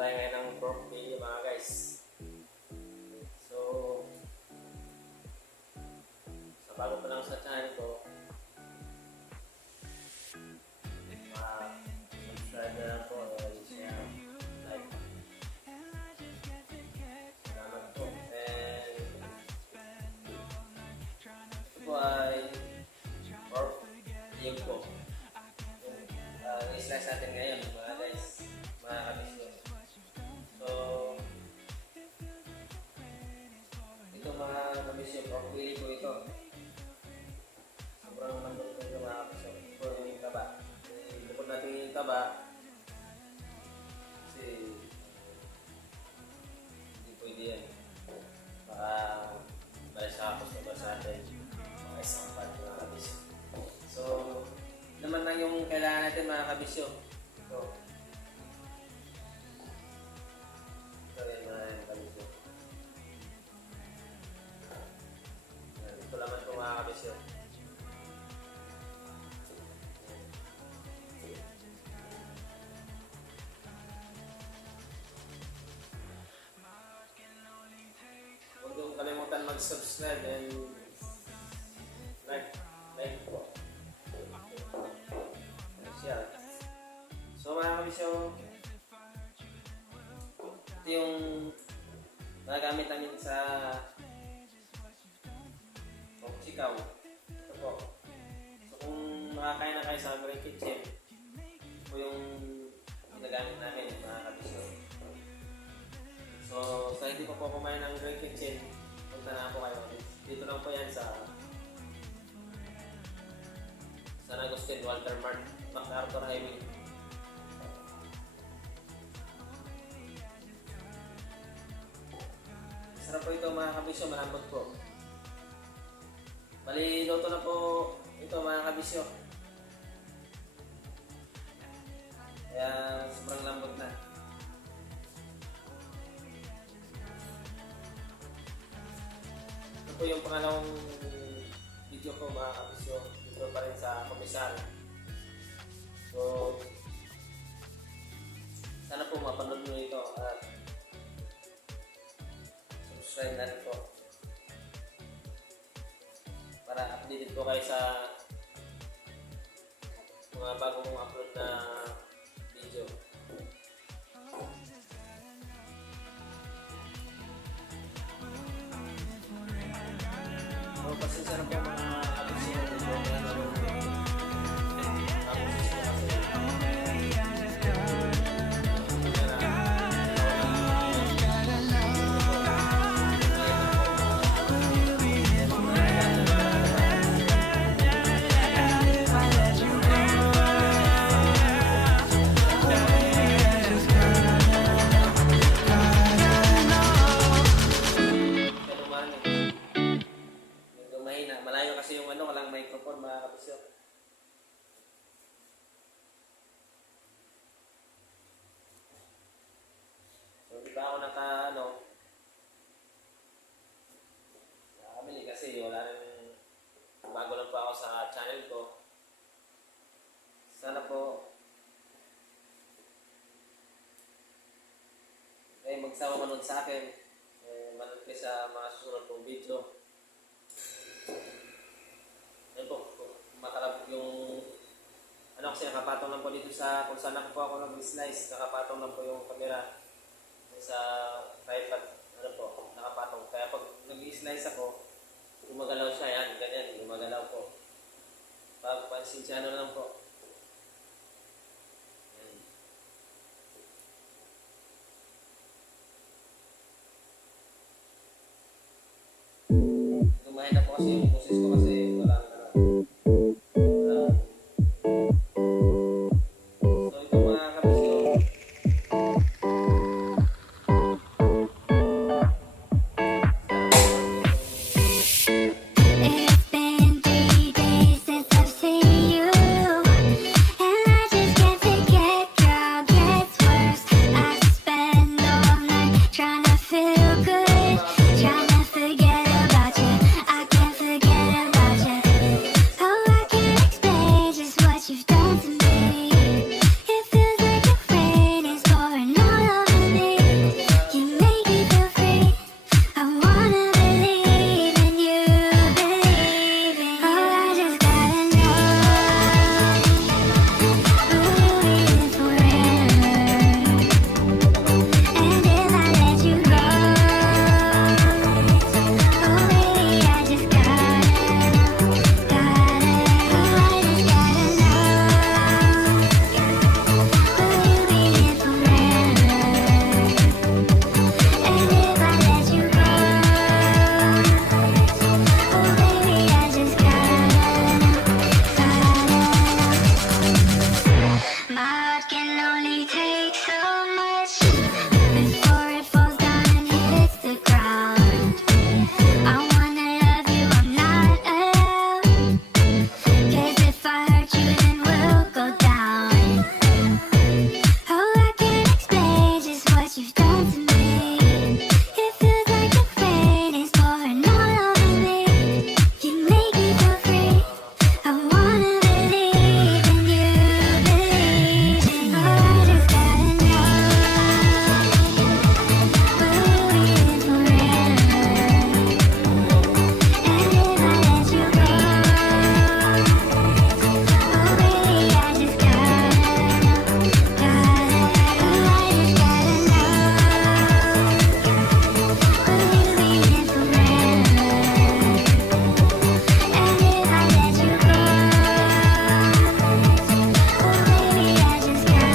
tayo ngayon ng pork video mga guys. So, sa bago pa lang sa channel ko, subscribe na lang po, share, like. Salamat po. And ito po ay pork video po. I-slice natin ngayon mga guys, mga kabisyo. So, ito mga kabisyo, pork belly po ito. Sobrang mandok po ito mga kabisyo. Ito yung taba. Lupot natin yung taba. Kasi hindi pwede yan. Baka balik sa customer sa atin. Mga isang part mga kabisyo. So, naman lang yung kailangan natin mga kabisyo. So, ito rin mga kabisyo. Ito naman po mga kabisyo. Huwag yung kalimutan mag-subscribe and like po. So mga kabisyo, ito yung nagamit namin sa Chikaw. Ito po. So kung makakain na kayo sa Great Kitchen, ito po yung ginagamit namin mga kabisyo. So sa hindi pa po kumain ng Great Kitchen, punta na po kayo. Dito lang po yan sa San Agustin, Walter Mart, MacArthur Highway. Sarap po ito mga kabisyo, malambot po. Bali, luto na po ito mga kabisyo. Kaya sobrang lambot na. Ito po yung pangalawang video ko mga kabisyo. Dito pa rin sa komisar. So, sana po mapanood nyo ito at subscribe na rin po para updated po kayo sa mga bagong upload na video. So, pasensya na po mga kabisyo. Malayo kasi yung walang microphone mga kabisyo. So di pa ako nakabili kasi wala rin, bago lang pa ako sa channel ko. Sana po magsawa manood sa akin, manood kayo sa mga susunod kong video. Yan po, makalab yung kasi nakapatong lang po dito sa kung saan ako nag-slice, nakapatong lang po yung camera sa tripod, nakapatong. Kaya pag nag-slice ako, gumagalaw siya, yan, ganyan, gumagalaw po. Pag pansinsya lang po. Lumayan na po kasi yung boses ko kasi walang It's been 3 days since I've seen you. only takes so much before it falls down and hits the ground. I wanna love you, I'm not alone. 'Cause if I hurt you, then we'll go down. Oh, I can't explain just what you've done to me. It feels like the rain is pouring all over me. You make me feel free. I wanna believe in you, believe in you. Oh, I just gotta know, will we live forever? And if I let you go, oh baby, I just gotta know, oh I just gotta know, will we live forever? And if I let you go, oh baby, I just gotta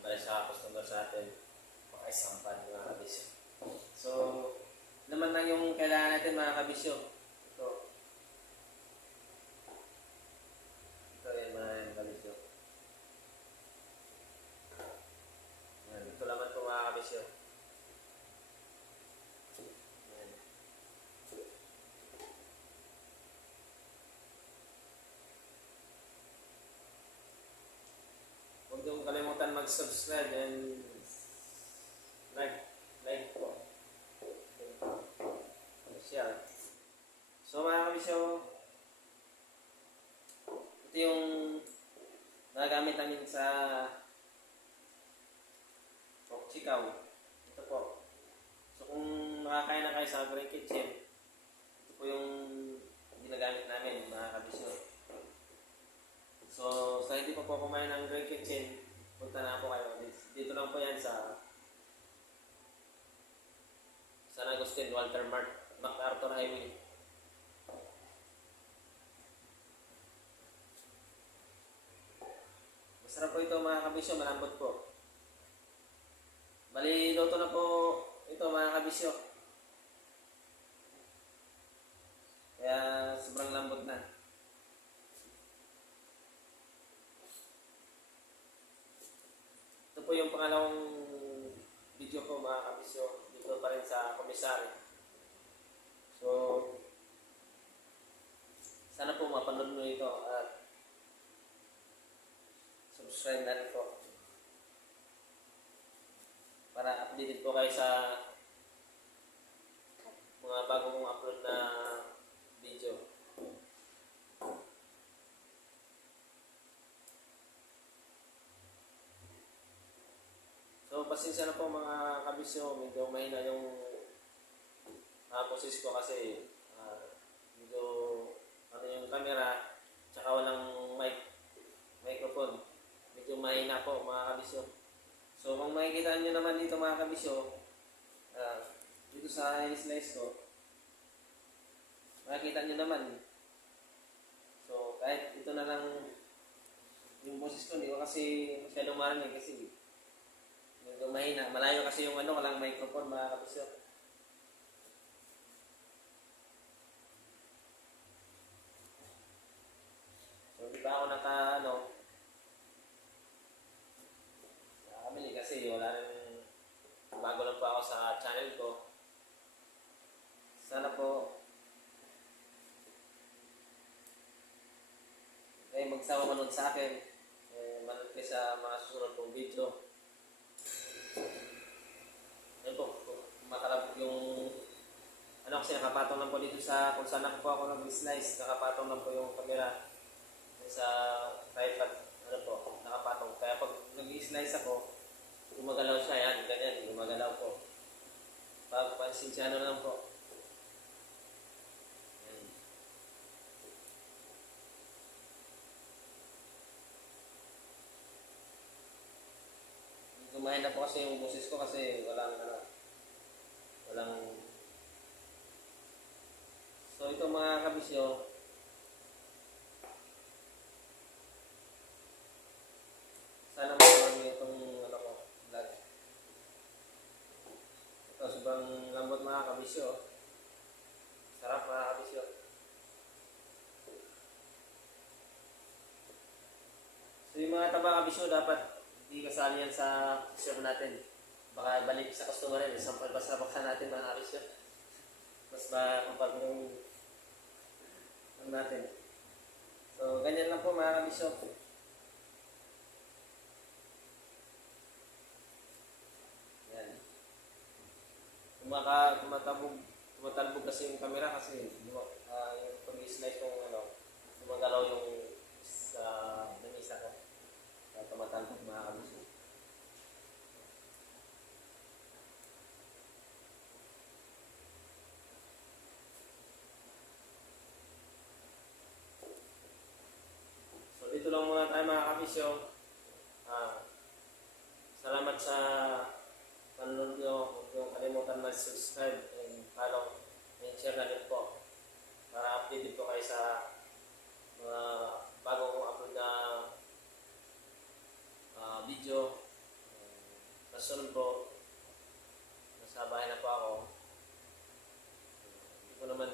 Para sa customer sa atin, makaisampan mga kabisyo. So, naman lang yung kailangan natin mga kabisyo. Ito. Ito yan mga kabisyo. Yan. Ito naman po mga kabisyo. Yan. Huwag niyong kalimutan mag-subscribe and like po. Share. So mga kabisyo, ito yung nagamit namin sa Chikaw. Ito po. So kung nakakain na kayo sa Green Kitchen, ito po yung ginagamit namin mga kabisyo. So, sa hindi pa po kumain ng Green Kitchen, punta na po kayo. Dito lang po yan sa San Agustin, Walter Mart, MacArthur Highway. Masarap po ito mga kabisyo, malambot po. Bali, luto na po ito mga kabisyo. Kaya sobrang lambot na. Ito po yung pangalawang video ko mga kabisyo. Dito pa rin sa komisari. So, sana po mapanood nyo ito at subscribe na rin po. Para updated po kayo sa mga bagong upload na video. So, pasensya na po mga kabisyo, medyo mahina yung boses ko kasi medyo ano yung camera, tsaka walang microphone. Medyo mahina po mga kabisyo. So, kung makikita nyo naman dito mga kabisyo, dito sa slice ko, makikita nyo naman. So, kahit ito na lang yung boses ko, hindi ko kasi masyadong marinig kasi medyo mahina. Malayo kasi yung walang microphone mga kabisyo. So, di pa ako nakabili kasi wala rin, bago lang po ako sa channel ko. Sana po mag basta manood sa akin. Manood kayo sa mga susunod kong video. Ayun po, makalabog yung kasi nakapatong lang po dito sa kung saan po ako nag-slice, nakapatong lang po yung camera sa tripod, nakapatong. Kaya pag nag-slice ako, gumagalaw siya, yan, ganyan, gumagalaw po. Pagpansinsya lang po. Yan. Gumahin na po kasi yung boses ko kasi walang so ito mga kabisyo, sana makamami itong ko, vlog. Ito sobrang lambot mga kabisyo, sarap mga kabisyo. So yung mga taba kabisyo dapat hindi kasali yan sa serve natin, baka balik sa customer rin, sampal basta baksa natin mga kabisyo, mas kapag yung natin. So, ganyan lang po mga kabisyo. Yan. Tumatalbog kasi yung camera kasi yung pag-slice kong gumagalaw yung sa isa ko. Tumatalbog mga kabisyo. Dito lang muna tayo mga kabisyo. Salamat sa panonood nyo. Huwag nyo kalimutan mag-subscribe and follow and share na din po para updated po kayo sa mga bago kong upload na video. Nasunod po, nasa bahay na po ako. Hindi ko naman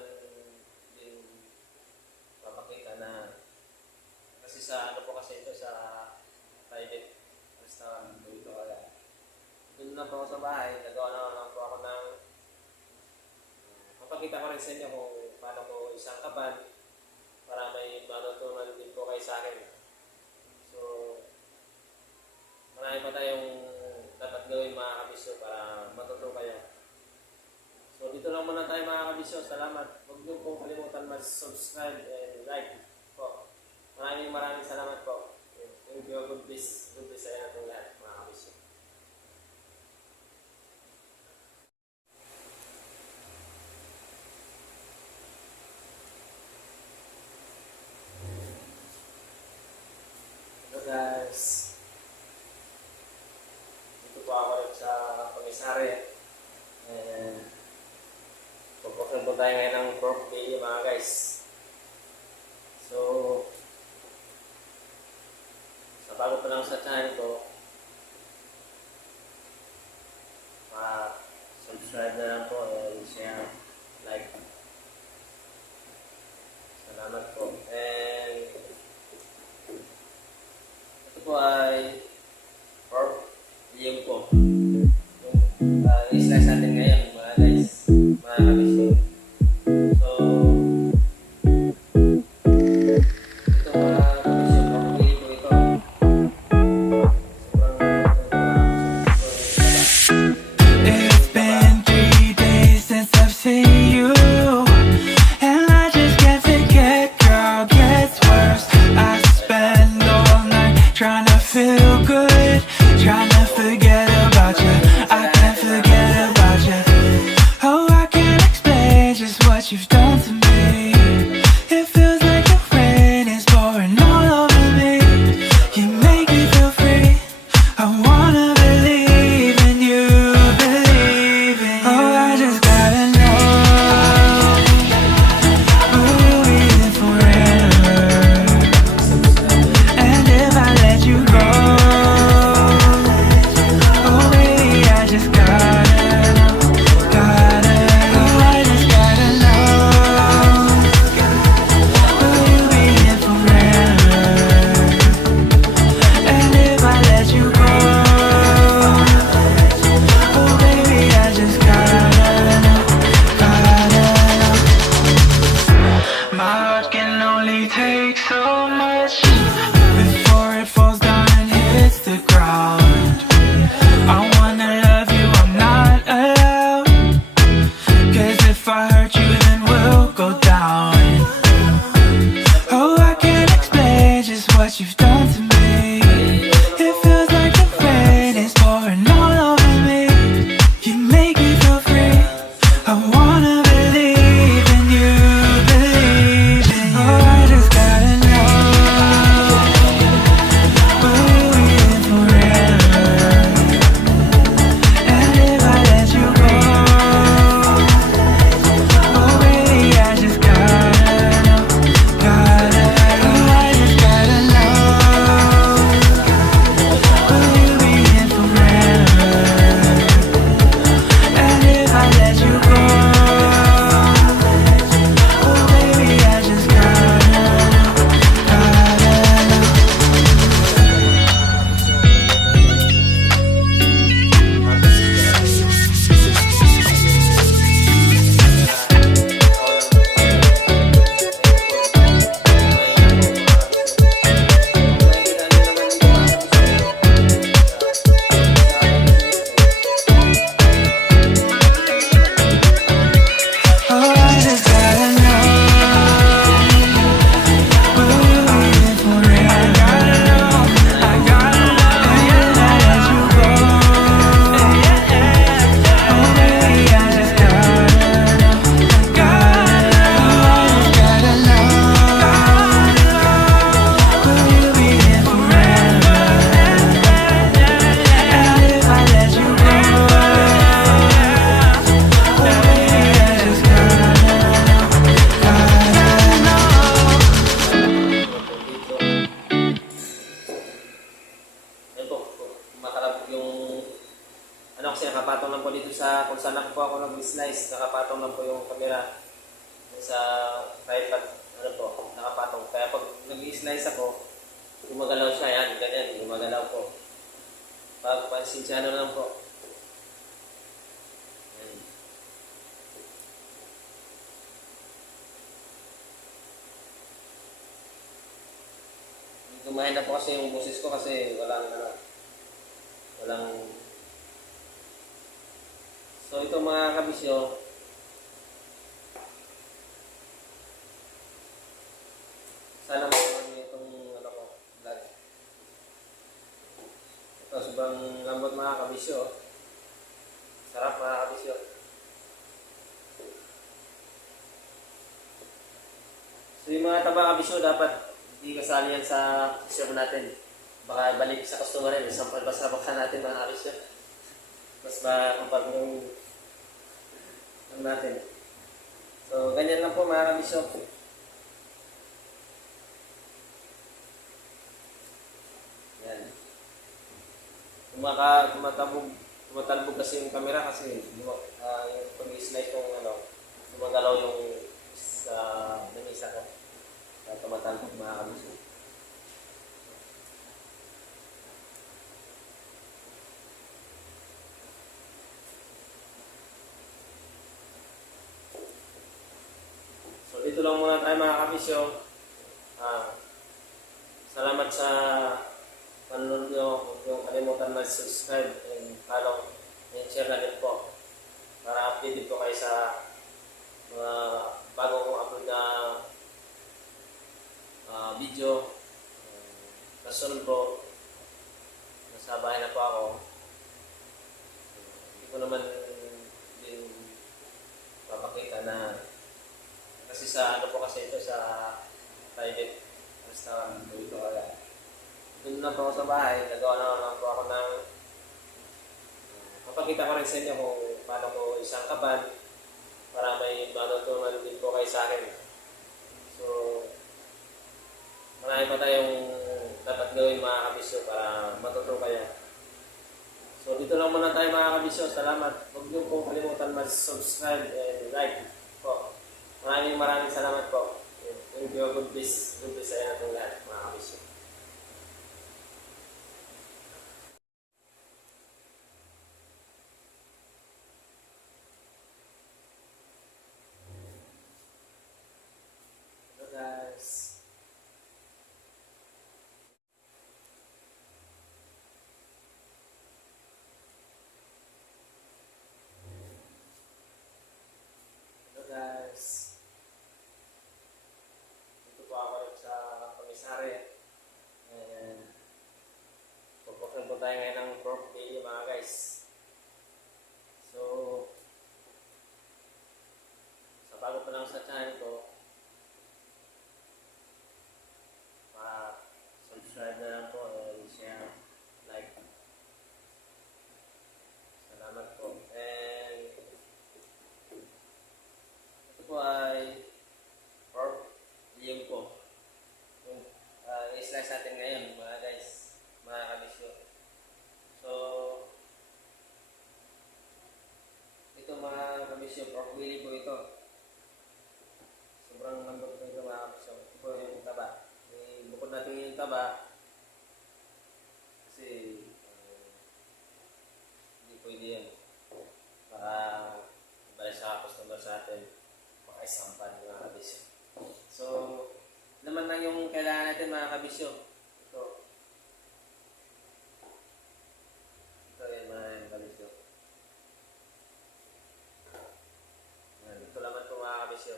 din papakita na kasi sa kasi ito sa private restaurant dito kaya doon na po ako sa bahay, nagawa na lang po ako ng papakita ko rin sa inyo kung paano ko isang kapan para may manutunan din po kayo sa akin. So marami pa tayong dapat gawin mga kabisyo para matuto kayo. So dito lang muna tayo mga kabisyo. Salamat. Huwag niyo pong kalimutan mag-subscribe and like po. Maraming salamat po. Thank you. Good bless. Good bless sa inyo itong lahat, mga kabisyo. Hello guys. Dito po ako sa Pangisari. Pagpapakil po tayo ngayon ng pork belly mga guys. So, bago pa lang sa channel ko, subscribe na lang po and share, like. Salamat po. And ito po ay pork liyong po. Yung i-slice natin ngayon mga guys, mga kabisyo. So, ito mga kabisyo, pork liyong po ito. It's been 3 days since I've seen you, and I just can't forget, girl, gets worse. I spend all night trying to feel good, trying to forget about you. I can't forget about you. Oh, I can't explain just what you've done to me. It feels like the rain is pouring all over me. You make me feel free. I wanna believe in you, believe in you. Oh, I just gotta know, will we live forever? And if I let you go, what you've done to me. It feels like the rain is pouring all over me. You make me feel free. I wanna believe in you, believe in you. Oh, I just gotta know, will you be here forever? And if I let you go, oh baby, I just gotta know, gotta know. Oh, I just gotta know, will you be here forever? And if I let you go, oh baby, I just gotta know, gotta know. Oh, I just gotta know, will you be here forever? I gotta know, I gotta know. And if I let you go, oh baby, I just gotta know, gotta know. I just gotta know, will you be here forever? And if I let you go, oh baby, I just gotta Ayun po, makalabog yung ano kasi nakapatong lang po dito sa kung saan po ako nag-slice, nakapatong lang po yung camera sa tripod, ano po, nakapatong. Kaya pag nag-slice ako, gumagalaw siya, yan, ganyan, gumagalaw po. Pag pansinsyano lang po. Yan. Gumahin na po kasi yung boses ko kasi walang so ito mga kabisyo, sana makuha niyo itong ano ko, vlog. Ito sobrang lambot mga kabisyo, sarap mga kabisyo. So yung mga taba kabisyo dapat hindi kasali yan sa serve natin. Baka balik sa customer rin. Sampal ba sa baksa natin mga kabisyo? Mas ba kapag yung natin. So, ganyan lang po mga kabisyo. Yan. Tumatalbog kasi yung camera kasi yung pag-slice yung gumagalaw yung sa namisa ko. Tumatalbog mga kabisyo. So, dito lang muna tayo mga kabisyo. Salamat sa panonood nyo. Huwag nyo kalimutan mag-subscribe and follow and share na din po para updated po kayo sa mga bago kong upload na video. Kasunod po, nasa bahay na po ako. Hindi ko naman din papakita na kasi sa ano po kasi ito sa private restaurant po ito kaya doon na po ako sa bahay, nagawa na lang po ako ng papakita ko rin sa inyo kung paano ko isang kaban para may matutunan din po kayo sa akin. So marami pa tayong dapat gawin mga kabisyo para matuto kayo. So dito lang muna tayo mga kabisyo. Salamat. Huwag niyo po kalimutan mag-subscribe and like po. Maraming salamat po. Thank you. Good bless. Good bless sa inyo natin lahat mga kabisyo. Hello guys. Guys. Dito po ako sa Comisaria. tayo ngayon ng pork belly mga guys. So, sa bago pa lang sa channel ko, subscribe na lang po and share, like. Salamat po. And ito po ay pork liyong po. Yung i-slice natin ngayon mga guys, mga kabisyo. So, ito mga kabisyo, pork belly po ito. Sobrang lambot po ito mga kabisyo. Ito po yung taba. Bukod natin yung taba kasi hindi pwede yan. Baka balik sa customer sa atin, baka isampan mga kabisyo. So, naman lang yung kailangan natin mga kabisyo. Ito. Ito yung mga kabisyo. Ito laman po mga kabisyo.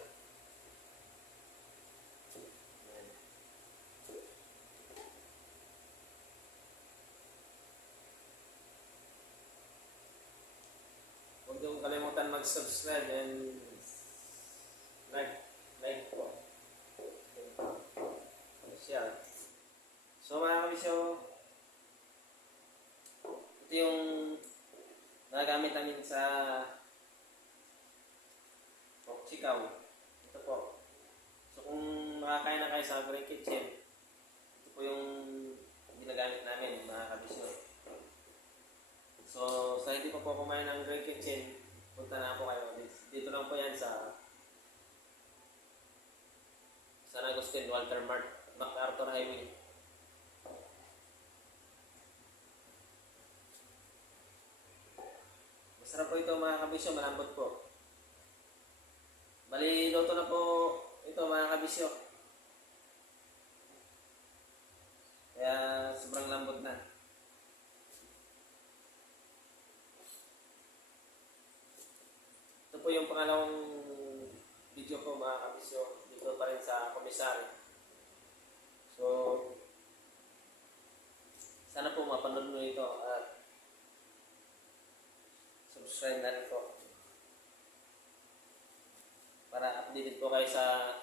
Huwag niyong kalimutan mag-subscribe and like po. Share. So mga kabisyo, ito yung nagamit namin sa pork chikaw. Ito po. So kung makakain na kayo sa Green Kitchen, ito po yung ginagamit namin mga kabisyo. So, sa hindi pa po kumain ng Green Kitchen, punta na po kayo. Dito lang po yan sa San Agustin, Walter Mart, MacArthur Highway. Masarap po ito mga kabisyo, malambot po. Bali, luto na po ito mga kabisyo. Kaya sobrang lambot na. Ito po yung pangalawang video ko mga kabisyo, dito pa rin sa komisari. So, sana po mapanood nyo ito at subscribe na rin po para updated po kayo sa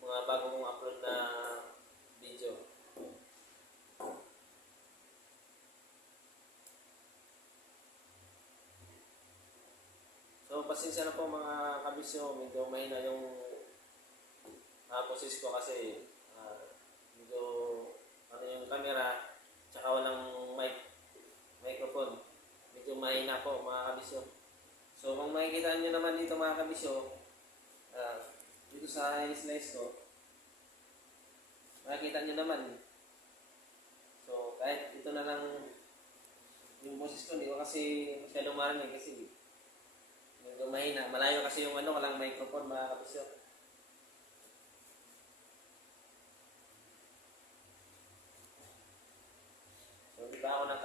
mga bagong upload na video. So, pasensya na po mga kabisyo, medyo mahina yung boses ko kasi medyo ano yung camera, tsaka walang microphone. Medyo mahina po mga kabisyo. So, kung makikita nyo naman dito mga kabisyo, dito sa slice ko, makikita nyo naman. So, kahit ito na lang yung boses ko, hindi ko kasi masyadong marinig kasi medyo mahina. Malayo kasi yung walang microphone mga kabisyo. So, di ba ako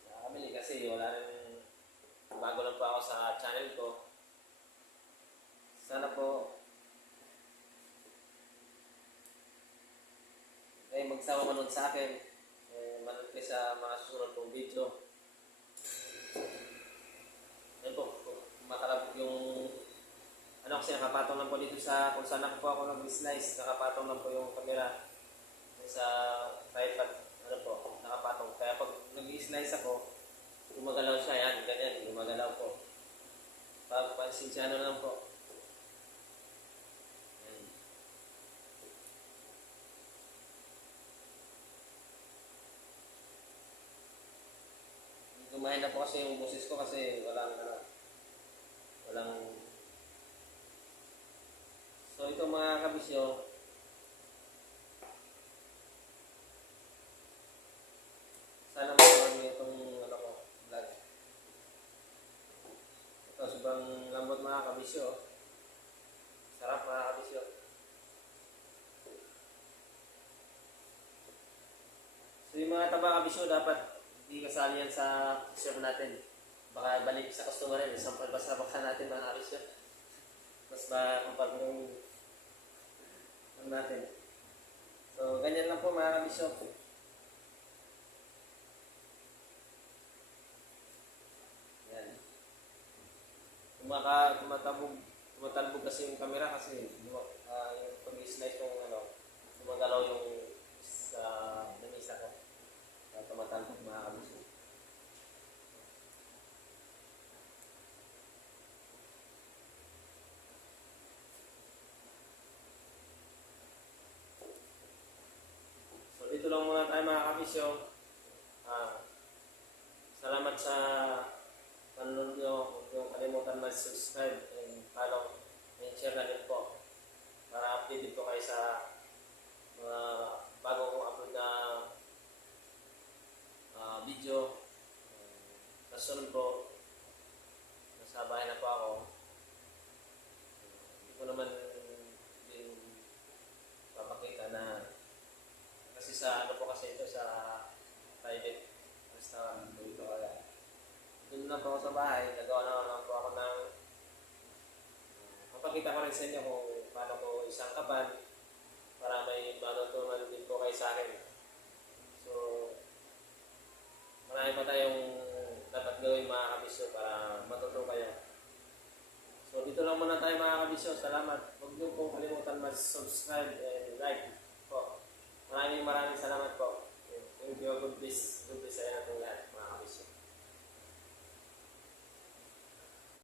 nakabili kasi wala rin, bago lang po ako sa channel ko. Sana po magsama manood sa akin. Manood kayo sa mga susunod kong video. Yan po, makalap yung kasi nakapatong lang po dito sa kung saan po ako nag-slice, nakapatong lang po yung camera sa tripod, nakapatong. Kaya pag nag-slice ako, gumagalaw siya, yan, ganyan, gumagalaw po. Pagpansin lang po. Yan. Gumahin na po kasi yung boses ko kasi walang so ito mga kabisyo, sana makaroon nyo itong vlog. Ito sobrang lambot mga kabisyo, sarap mga kabisyo. So yung mga taba kabisyo dapat hindi kasali yan sa serve natin. Baka balik sa customer rin. Sampal basta baksan natin mga kabisyo. Mas ba kapag natin. So, ganyan lang po mga kabisyo. Yan. Tumatalbog kasi yung camera kasi yung pag-slice yung gumagalaw yung sa lamisa ko. Tumatalbog mga kabisyo. So dito lang muna tayo mga kabisyo. Salamat sa panonood nyo. Huwag nyo kalimutan mag-subscribe and follow and share na din po para updated po kayo sa mga bago kong upload na video. Kasunod po, nasa bahay na po ako. Hindi ko naman din papakita na kasi sa ano po kasi ito sa private restaurant dito kaya doon na po ako sa bahay, nagawa na lang po ako ng mapakita ko rin sa inyo kung paano ko isang kapan para may matutunan din po kayo sa akin. So marami pa tayong dapat gawin mga kabisyo para matuto kayo. So dito lang muna tayo mga kabisyo. Salamat. Huwag niyo pong kalimutan mag-subscribe and like po. Maraming salamat po. Thank you. Good bless. Good bless sa inyo.